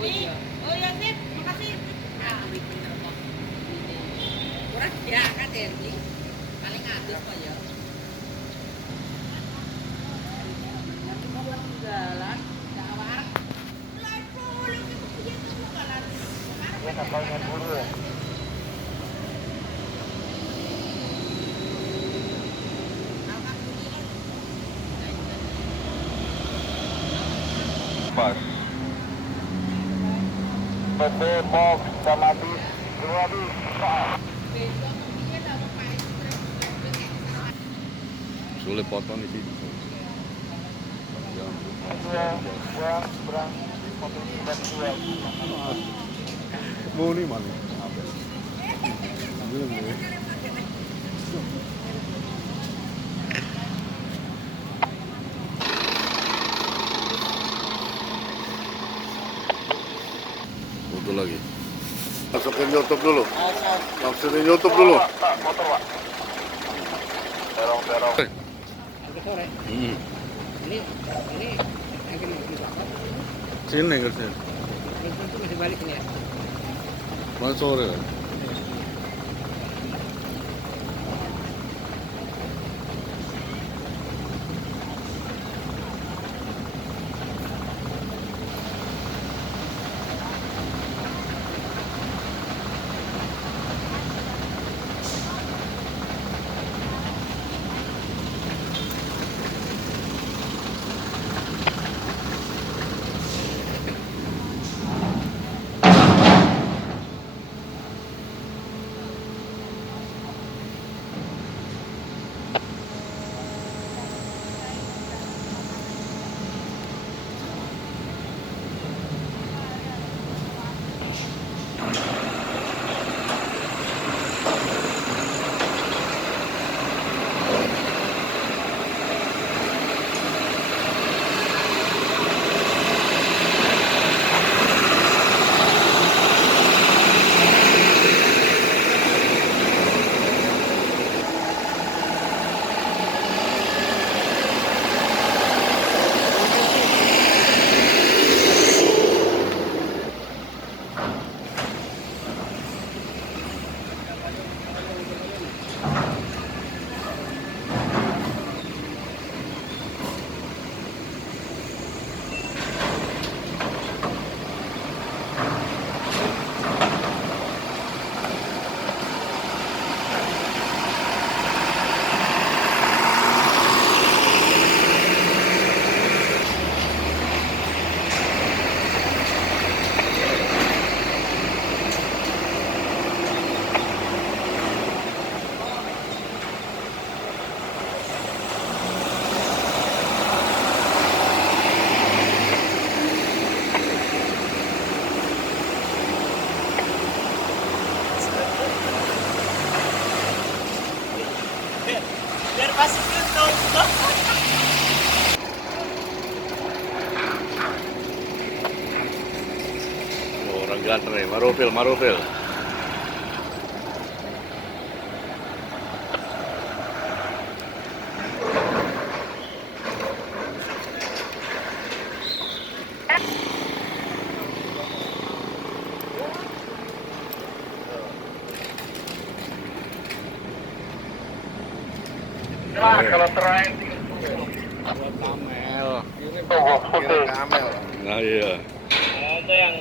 Ini, oh ya sip, makasih. Kurang diangkat ya, Ci. Paling atus kok ya. Jalan, jawar. Ya kapalnya buru ya. Pas. PP box sama bis 2 bis. Sulit potong di sini. Berang mobil dan 2. Mau nih mana? Belum ya. Foto lagi. Masukin YouTube dulu. Masukin YouTube dulu. Pak, motor Pak. Terong. Sore. Ini akhirnya Sini ke sini. itu masih balik ini ya. Mana sore? Biar masuk YouTube. Oh, orang ganteng nih, Marufil. Nah, kalau terakhir Kamel. tunggu putih. Nah iya. Itu yang